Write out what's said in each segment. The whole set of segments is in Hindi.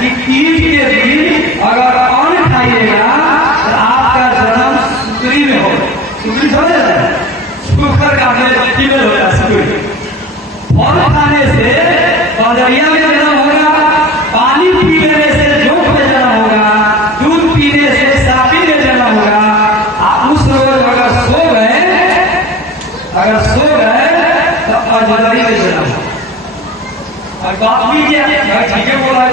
कि ईद के दिन अगर अन्न खाइएगा तो आपका जन्म सुकरी में हो। सुकरी समझ रहे हैं? सुकर का फीमेल होता है सुकरी। फल खाने से बदरिया में जन्म होगा, पानी पी लेने से जोक में जन्म होगा, दूध पीने से सापी में जन्म होगा। आप उस रोज अगर सो गए तो अजदरी में जन्म होगा। और बात हुई क्या? ठीक है बोला है।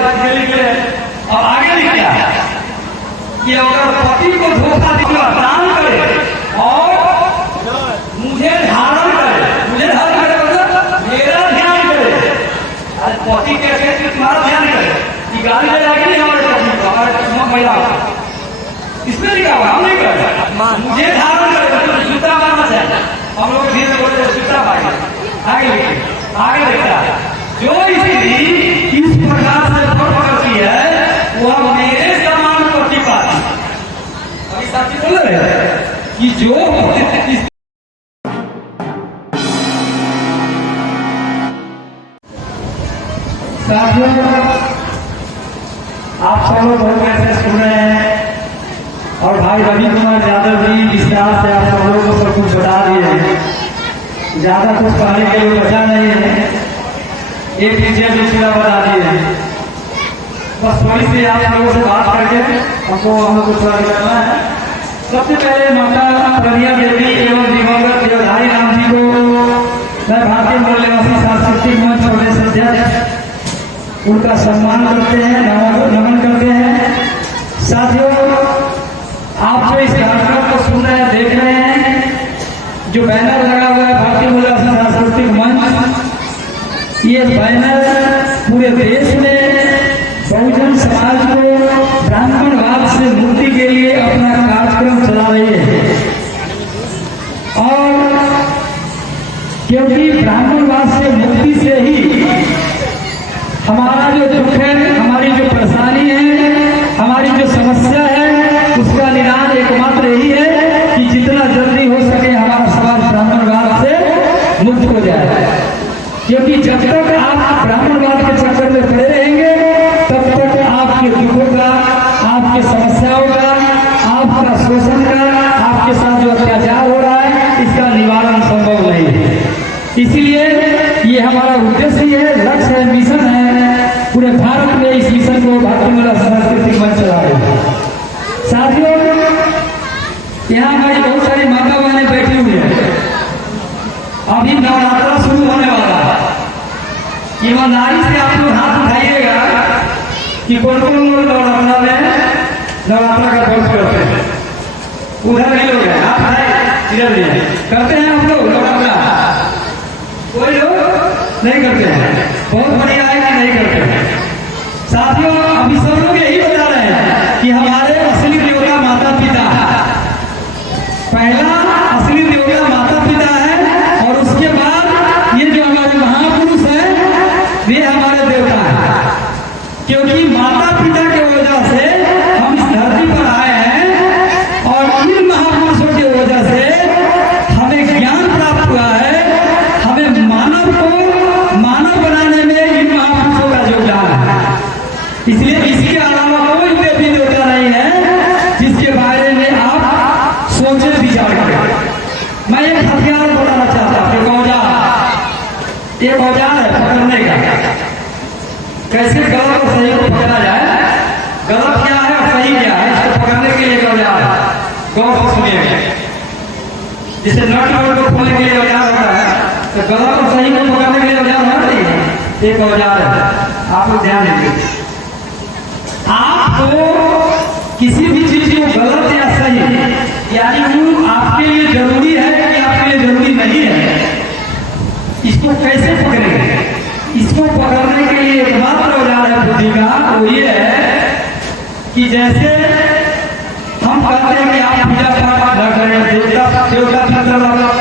अब आगे लिख क्या कि अगर पति को धोखा दिया दान करे और मुझे धारण करे, मुझे धारण करे मतलब मेरा ध्यान करे। आज पति कैसे तुम्हारा ध्यान करे कि गाड़ी ले जाके नहीं हमारे पति को, हमारे महिला इसमें लिखा हुआ हम नहीं कर मुझे धारण करे जूता मारना चाहिए। हम लोग धीरे बोलते जूता मारे आगे लिखता है जो स्त्री इस प्रकार से फर्क करती है वह मेरे समान पति पाती। अभी साथी बोल रहे हैं कि जो साथियों आप सब लोग बहुत ऐसे सुन रहे हैं और भाई रवि कुमार यादव जी विस्तार से आप सब लोगों को सब कुछ बता दिए हैं। ज्यादा कुछ कहने के लिए बचा नहीं है, एक चीजें दूसरा बता दिए। बस थोड़ी सी आप लोगों से बात करके हमको थोड़ा करना है। सबसे पहले माता प्रनिया देवी एवं दिवंगत देवधारी राम जी को मैं भारतीय मूल निवासी सांस्कृतिक मंच प्रदेश अध्यक्ष उनका सम्मान करते हैं, नमन करते हैं। साथियों आप जो इस कार्यक्रम को सुन रहे हैं, देख रहे हैं, जो बैनर लगा हुआ है भारतीय मूल निवासी सांस्कृतिक मंच, ये बैनर पूरे देश में बहुजन समाज को ब्राह्मणवाद से मुक्ति के लिए अपना कार्यक्रम चला रही है। और क्योंकि ब्राह्मणवाद से मुक्ति से ही हमारा जो दुख है, हमारी जो परेशानी है, हमारी जो समस्या है, उसका निदान एकमात्र यही है कि जितना जल्दी हो सके हमारा समाज ब्राह्मणवाद से मुक्त हो जाए। क्योंकि जब तक आप ब्राह्मणवाद के चक्कर में पड़े रहेंगे तब तक आपके दुखों का, आपकी समस्याओं का, आपका शोषण का, आपके साथ जो अत्याचार हो रहा है इसका निवारण संभव नहीं है। इसीलिए ये हमारा उद्देश्य है, लक्ष्य है, मिशन है। पूरे भारत में इस मिशन को भारतीय मूल सांस्कृतिक मंच चला रही है। साथियों यहाँ हमारी बहुत सारी माता बहनें बैठी हुई है। अभी नवरात्रा शुरू होने वाला है। ईमानदारी से आप लोग हाथ उठाइएगा कि कौन कौन लोग नवरात्रा में नवरात्रा का व्रत करते हैं। उधर नहीं लोग हैं, आप इधर नहीं करते हैं। आप लोग नवरात्रा कोई लोग नहीं करते हैं, बहुत बढ़िया है कि नहीं करते हैं। साथियों अभी सब लोग यही बता रहे हैं कि हमारे असली देवता माता पिता, पहला असली देवता माता पिता है और उसके बाद ये जो हमारे महापुरुष हैं वे हमारे देवता हैं। क्योंकि माता पिता के वजह से हम इस धरती पर आए हैं और इन महापुरुषों की वजह से हमें ज्ञान प्राप्त हुआ है। हमें मानव को मानव बनाने में इन महापुरुषों का योगदान है। इसलिए इसके अलावा कोई देवी देवता नहीं है जिसके बारे में आप सोचे विचार करें। मैं एक हथियार बताना चाहता हूँ, एक औजार है पकड़ने का। कैसे गलत और सही को पकड़ा जाए, गलत क्या है और सही क्या है, इसको पकड़ने के लिए औजार है। गौर से सुनिए, जिसे नट बोल्ट को खोलने के लिए औजार होता है तो गलत और सही को पकड़ने के लिए औजार होना चाहिए। एक औजार है, आप लोग ध्यान दीजिए। आपको किसी भी चीज को गलत या सही, यानी वो आपके लिए जरूरी है कि आपके लिए जरूरी नहीं है, इसको कैसे पकड़ेंगे? इसको पकड़ने के लिए एकमात्र औजार है बुद्धि का, वो ये है कि जैसे हम कहते हैं कि आप पूजा पाठ न करें, देवता पितर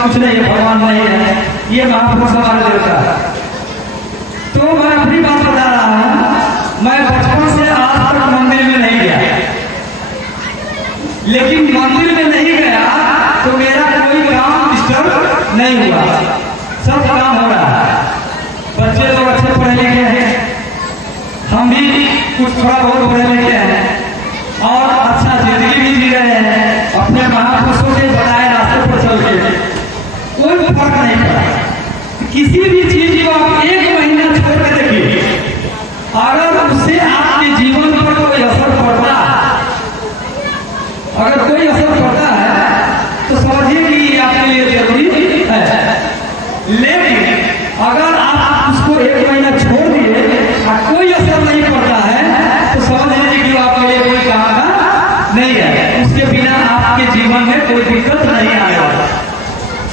कुछ नहीं है, भगवान नहीं है, ये महापुरुष हमारे देवता है। तो मैं अपनी बात बता रहा हूं, मैं बचपन से आज तक मंदिर में नहीं गया, लेकिन मंदिर में नहीं गया तो मेरा कोई काम डिस्टर्ब नहीं हुआ, सब काम हो रहा है। बच्चे लोग अच्छे पढ़े लिखे हैं, हम भी कुछ थोड़ा बहुत पढ़े लिखे हैं और अच्छा जिंदगी भी जी रहे हैं, अपने महापुरुषों के बताए रास्ते पर चल के कोई फर्क नहीं पड़ा। किसी भी चीज को आप एक महीना छोड़ के देखिए, अगर उससे आपके जीवन पर कोई असर पड़ता है, अगर कोई असर पड़ता है तो समझिए कि ये आपके लिए जरूरी है। लेकिन अगर आप उसको एक महीना छोड़ दिए और कोई असर नहीं पड़ता है तो समझ लीजिए कि आपके लिए कोई काम का नहीं है, उसके बिना आपके जीवन में कोई दिक्कत नहीं आएगा।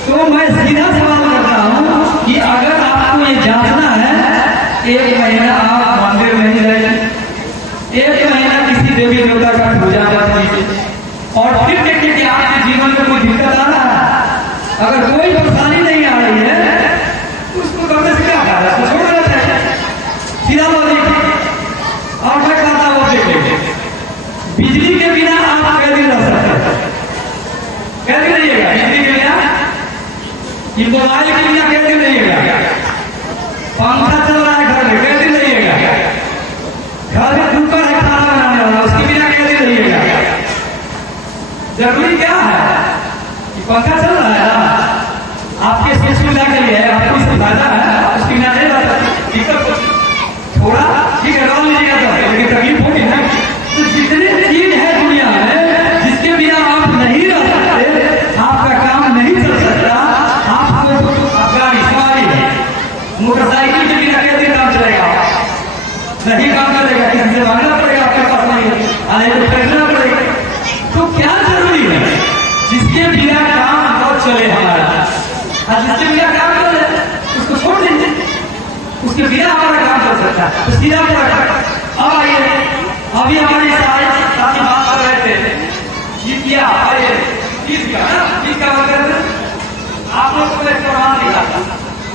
तो मैं सीधा सवाल करता हूँ कि अगर आपको ये जांचना है, एक महीना आप मंदिर नहीं रहे, एक महीना किसी देवी देवता का पूजा मत कीजिए और फिर देखिए कि आपके जीवन में कोई दिक्कत आ रहा है। अगर कोई परेशानी नहीं आ रही है तो उसको करने से क्या फायदा, तो छोड़ देना चाहिए। सीधा लॉजिक। और मैं कहता हूँ देखिए, बिजली के बिना आप कैसे रह सकते हैं? कैसे रहिएगा बिजली के बिना? ये मोबाइल के बिना कैसे रहिएगा? पंखा चल रहा है घर में, कैसे रहिएगा? घर में कुकर है खाना बनाने वाला, उसके बिना कैसे रहिएगा? जरूरी क्या है कि पंखा चल रहा है ना, आपके सुख सुविधा के लिए, आपको इससे फायदा है, उसके बिना नहीं रहता दिक्कत। थोड़ा ठीक है रह लीजिएगा तो, लेकिन तकलीफ होगी ना। तो जितनी चीज है दुनिया में जिसके बिना आप नहीं रह सकते, आपका काम नहीं चल सकता, गाड़ी सवारी है, मोटरसाइकिल के बिना कैसे काम चलेगा? नहीं काम करेगा, किसी से मांगना पड़ेगा, आपके पास नहीं है, तो खरीदना पड़ेगा। तो क्या जरूरी है जिसके बिना काम न चले हमारा, जिसके बिना काम चले उसको छोड़ दीजिए, उसके बिना हमारा काम चल सकता है। तो सीधा अब आइए, अभी हमारे साथी बात कर रहे थे ये क्या चीज का वगैरह, आप लोग को एक प्रमाण लिखा था,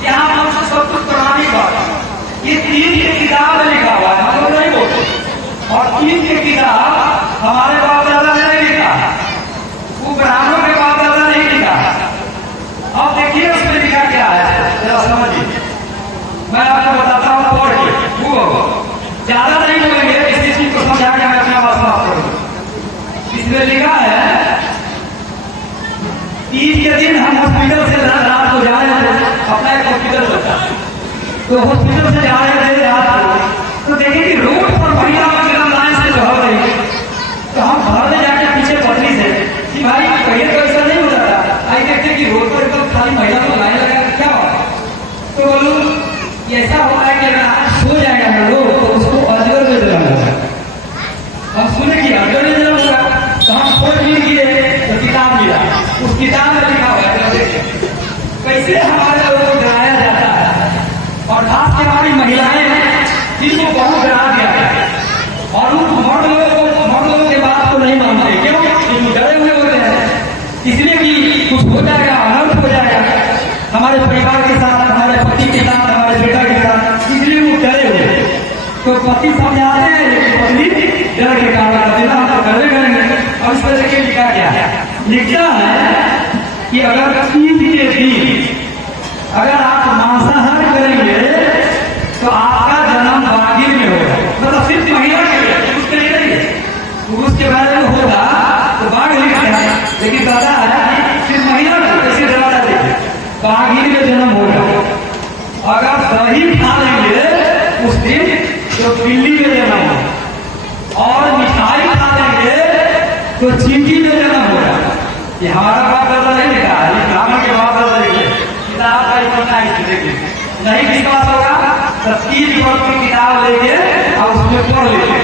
यहाँ हमसे सब कुछ प्रमाणिक बात। ये 3 की किताब में लिखा हुआ है, हम लोग नहीं बोलते, और 3 की किताब हमारे बाप दादा ने नहीं लिखा, वो ब्राह्मणों के बाप दादा ने नहीं लिखा। अब देखिए उसमें लिखा क्या है, जरा समझिए। मैं आपको बताता हूँ पढ़ के, वो ज्यादा नहीं बोलेंगे, इसी चीज को समझा के मैं अपना बात समाप्त करूँ। इसमें लिखा है 3 के दिन हम हॉस्पिटल से रात को जा रहे थे, अपना एक हॉस्पिटल होता, तो हॉस्पिटल से जा रहे थे रात को, तो देखे कि रोड पर महिला एकदम लाइन से चढ़ रही। तो हम घर में जाकर पीछे पत्नी से कि भाई पहले तो ऐसा नहीं होता था, आई देखते कि रोड पर एकदम खाली महिला को लाइन लगा क्या हुआ? तो बोलूँ ऐसा होता है कि अगर आज सो जाएगा ना लोग तो उसको अजगर में जन्म होगा। हम सुने कि अजगर में जन्म होगा, तो हम खोज किए तो किताब मिला, उस किताब में लिखा हुआ है कैसे हमारे लोगों को डराया जाता है, और खास के हमारी महिलाएं हैं जिनको बहुत डरा दिया है, और उन मर्द लोगों के बात को नहीं मानते। क्यों? क्योंकि डरे हुए होते हैं, इसलिए कि कुछ हो जाएगा, अनर्थ हो जाएगा हमारे परिवार के साथ, हमारे पति के साथ, हमारे बेटा के साथ, इसलिए वो डरे हुए। तो पति समझाते हैं लेकिन पत्नी डर के कारण देना हम तो करवे करेंगे। और इस तरह के लिखा क्या है? लिखा है कि अगर ईद के दिन अगर आप मांसाहार करेंगे तो आपका जन्म बागिर में होगा, मतलब सिर्फ महिला के लिए, उसके लिए नहीं है, उसके बारे में होगा तो बाघ लिखा है, लेकिन पता है सिर्फ महिला को कैसे डराना चाहिए, बागिर में जन्म होगा। अगर दही खा लेंगे उस दिन तो बिल्ली में जन्म होगा, और मिठाई खा लेंगे तो चींटी में जन्म होगा। ये हमारा बाप दादा नहीं लिखा है, ये ब्राह्मण के बाप दादा लिखे, किताब का इतना देखिए। नहीं विश्वास होगा तो 3 वर्ष की किताब लेके और उसमें पढ़ लीजिए।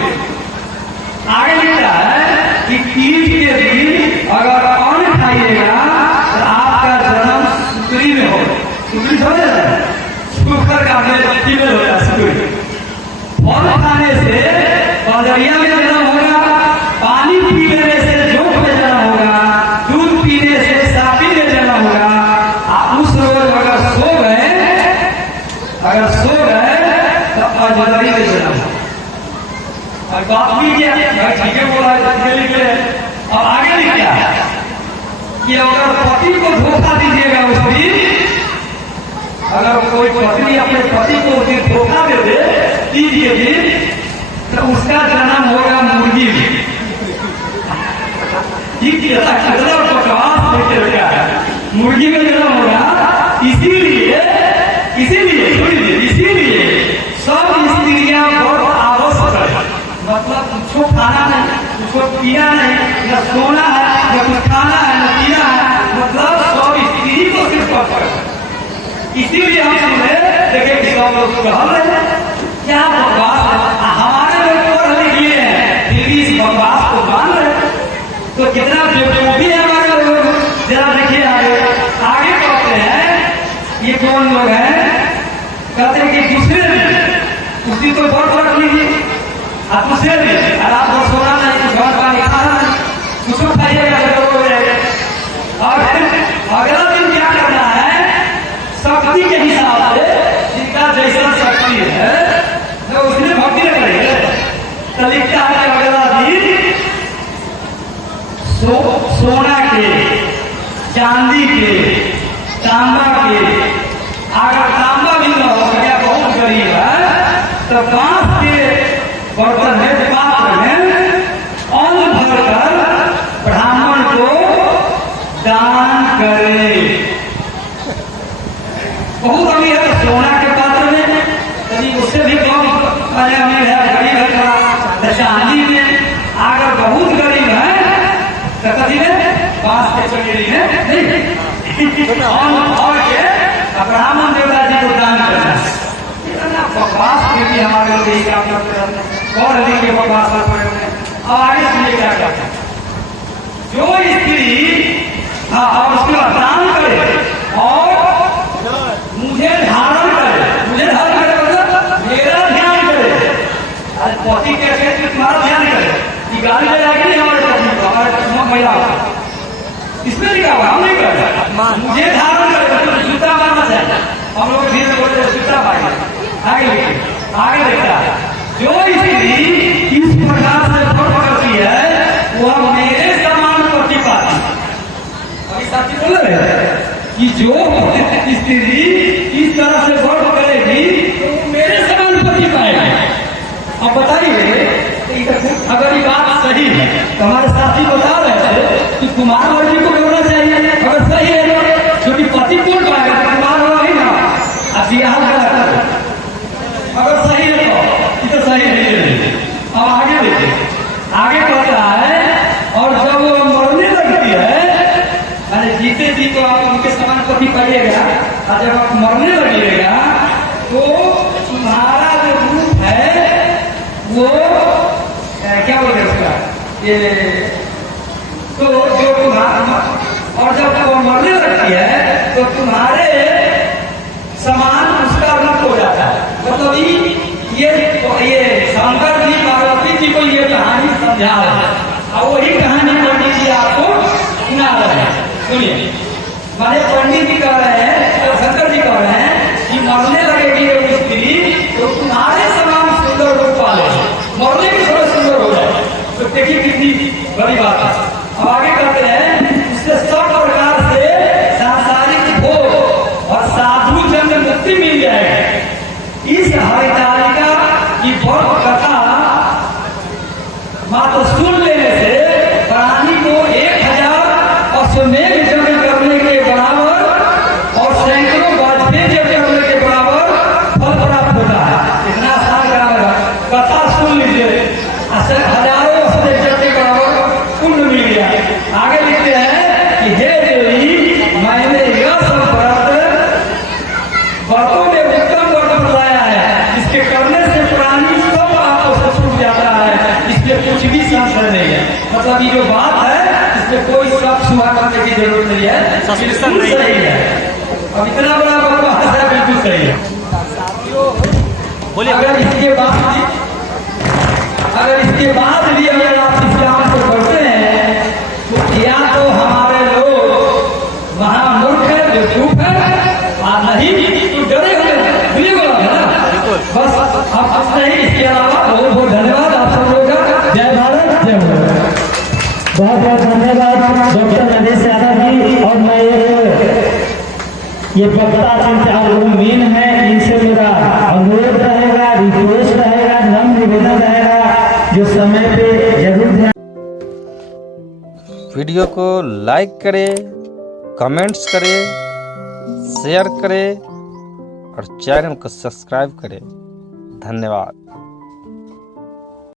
आगे लिखा है कि 3 के दिन अगर अन्न खाइएगा तो आपका जन्म सुतरी में होगा। सुतरी समझ रहे हैं? सुकर का फीमेल होगा सुतरी। फल खाने से बदरिया में जन्म होगा, पानी पी लेने से जोक में जन्म होगा, दूध पीने से सापी में जन्म होगा। आप उस रोज अगर सो गए तो अजनबी में जन्म। और बात लीजिए, ठीक है बोला लिख ले। और आगे लिख क्या कि अगर पति को धोखा दीजिएगा उस दिन, अगर कोई पत्नी अपने पति को उस दिन धोखा दे दे 3 के दिन, तो उस उसका जन्म होगा मुर्गी में। कितना बकवास लेके रखा है, मुर्गी में जन्म होगा। इसीलिए सब स्त्रियां बहुत आवश्यक है, मतलब कुछ खाना नहीं, कुछ पीना नहीं, न सोना है, न कुछ खाना है, न पीना है, मतलब सब स्त्री को सिर्फ पकड़। इसीलिए हम समझे देखे कि सब लोग कह रहे हैं क्या बकवास है, हमारे लोग पढ़ लिखे हैं फिर भी इस बकवास को मान रहे। तो कितना बेवकूफी है हमारे लोग, जरा देखिए आगे कहते हैं, ये कौन लोग हैं, कहते हैं कि दूसरे उसी को बहुत रख लीजिए, आप दूसरे दिन आप बस सोना नहीं, कुछ और पानी खाना नहीं, कुछ खाइएगा हो जाएगा। और अगला दिन क्या करना है, शक्ति के हिसाब से जिनका जैसा शक्ति है तो उसने भक्ति करेंगे। तो लिखता है अगला दिन सोना के, चांदी के, तांबा के, अगर तांबा भी न हो सके, बहुत गरीब है, तो बांस के बर्तन में, पात्र में अन्न भरकर ब्राह्मण को दान करे। बहुत अमीर है तो सोना के पात्र में, कभी उससे भी कम अमीर है, गरीब है थोड़ा, चांदी में, अगर बहुत गरीब है तो कभी में बांस के चंगेरी में और ब्राह्मण देवता जी को दान करना। बकवास फिर भी हमारे लोग यही काम करते रहते हैं, और लेके बकवास करते रहते हैं। अब आगे सुनिए क्या कहते हैं, जो स्त्री और उसके बाद दान करे और मुझे धारण करे, मतलब मेरा ध्यान करे। अरे पति कैसे तुम्हारा ध्यान करे, कि गाड़ी ले जाएगी नहीं हमारे पति को, हमारे महिला इसमें लिखा हुआ, हम नहीं कर मुझे धारण करे, जूता मारना चाहिए। हम लोग धीरे बोलते जूता मारेंगे। आगे लिखा है, जो स्त्री इस प्रकार से व्रत करती है वह मेरे समान पति पाती। अभी साथी बोल रहे हैं कि जो स्त्री इस तरह से व्रत करेगी तो वो मेरे समान पति पाएगी। अब बताइए अगर ये बात सही है तो हमारे साथी बता रहे थे कि कुमार मर्जी को होना चाहिए, अगर सही है क्योंकि पति कौन पाएगा, कुमार होगा ही ना। अगर सही है तो सही नहीं। अब आगे देखिए, आगे कहता है और जब वो मरने लगती है, अरे जीते जी तो आप उनके समान पति पाइएगा, और जब आप मरने लगेगा तो तुम्हारा जो रूप है वो क्या बोलते हैं उसका, ये तो जो तुम्हारा, और जब वो मरने लगती है तो तुम्हारे समान उसका रूप हो जाता है। मतलब ये शंकर जी पार्वती जी को ये कहानी समझा रहे हैं, और वही कहानी पंडित जी आपको सुना रहे हैं। सुनिए, माने पंडित जी कह रहे हैं, शंकर जी कह रहे हैं कि मरने लगेगी वो स्त्री तो तुम्हारे समान सुंदर रूप पाले, मरने की थोड़ा सुंदर हो जाए। तो देखिए कितनी बड़ी बात है। अब आगे कहते हैं, इससे सब प्रकार से सांसारिक भोग और साधु जन मुक्ति मिल जाएगी। इस हरितालिका की व्रत कथा मात्र सुन लेने से प्राणी को 1000 अश्वमेध यज्ञ करने के बराबर और सैकड़ों वाजपेयी यज्ञ करने के बराबर फल प्राप्त होता है। इतना आसान कराएगा, कथा सुन लीजिए, हजारों अश्वमेध यज्ञ के बराबर पुण्य मिल गया। आगे लिखते हैं कि हे देवी, मैंने यह सब व्रतों में उत्तम व्रत बताया है, इसके करने से प्राणी सब आपको से छूट जाता है, इसमें कुछ भी संशय नहीं है। मतलब ये जो बात है इसमें कोई शक शुभा करने की जरूरत नहीं है, बिल्कुल सही है। अब इतना बड़ा बकवास है, बिल्कुल सही है। बोलिए, अगर इसके बाद भी अगर आप इस काम को करते हैं तो या तो हमारे लोग महामूर्ख है, बेवकूफ है, और नहीं तो डरे हुए है ना। बस आप नहीं, इसके अलावा बहुत बहुत धन्यवाद आप सब लोगों का। जय भारत, जय भारत। बहुत बहुत धन्यवाद डॉक्टर नरेश यादव जी। और मैं ये वक्ता संचार मेन है, इनसे मेरा अनुरोध रहेगा, रिक्वेस्ट रहेगा, नम्र निवेदन रहेगा जो समय पे जरूर ध्यान। वीडियो को लाइक करें, कमेंट्स करें, शेयर करें और चैनल को सब्सक्राइब करें। धन्यवाद।